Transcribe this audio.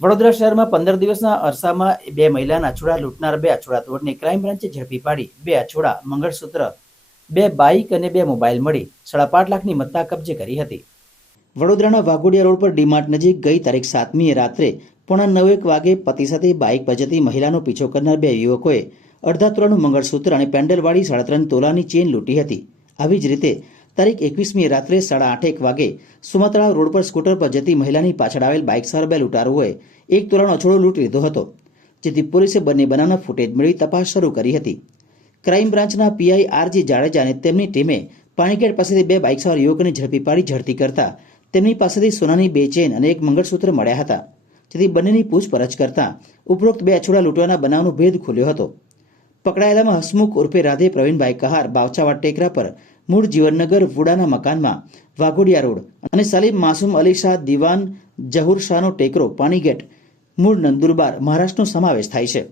વડોદરા શહેરમાં પંદર દિવસના અરસામાં બે મહિલાના અછોડા લૂંટનાર, બે અછોડા તોડને ક્રાઇમ બ્રાન્ચે ઝડપી પાડી, બે અછોડા મંગળસૂત્ર, બે બાઇક અને બે મોબાઈલ મળી, સાડા પાંચ લાખની મત્તા કબજે કરી હતી. વડોદરાના વાઘોડિયા રોડ પર ડીમાર્ટ નજીક ગઈ તારીખ સાતમીએ રાત્રે પોણા નવ એક વાગે પતિ સાથે બાઇક પર જતી મહિલાનો પીછો કરનાર બે યુવકોએ અડધા તોલાનું મંગળસૂત્ર અને પેન્ડલવાળી સાડા ત્રણ તોલાની ચેન લૂંટી હતી. આવી જ રીતે તારીખ એકવીસમી રાત્રે સાડા આઠ એક વાગે સુમાત્રા રોડ પર સ્કૂટર પર જતી મહિલાની પાછળ આવેલ બાઇક સવાર બે લૂંટારુઓએ એક તોલાનો અછોડો લૂંટ લીધો હતો, જેથી પોલીસે બંને બનાવના ફૂટેજ મેળવી તપાસ શરૂ કરી હતી. ક્રાઇમ બ્રાન્ચના પીઆઈ આરજી જાડેજા અને તેમની ટીમે પાણીગેટ પાસેથી બે બાઇક સવાર યુવકોને ઝડપી પાડી ઝડપી કરતા તેમની પાસેથી સોનાની બે ચેન અને એક મંગળસૂત્ર મળ્યા હતા, જેથી બંનેની પૂછપરછ કરતા ઉપરોક્ત બે અછોડા લૂંટવાના બનાવનો ભેદ ખુલ્યો હતો. પકડાયેલામાં હસમુખ ઉર્ફે રાધે પ્રવીણભાઈ કહાર, બાવચાવાડ ટેકરા પર મૂળ જીવનનગર વુડાના મકાનમાં વાઘોડિયા રોડ અને સલીમ માસુમ અલી શાહ દિવાન જહુર શાહનો ટેકરો પાણીગેટ મૂળ નંદુરબાર મહારાષ્ટ્રનો સમાવેશ થાય છે.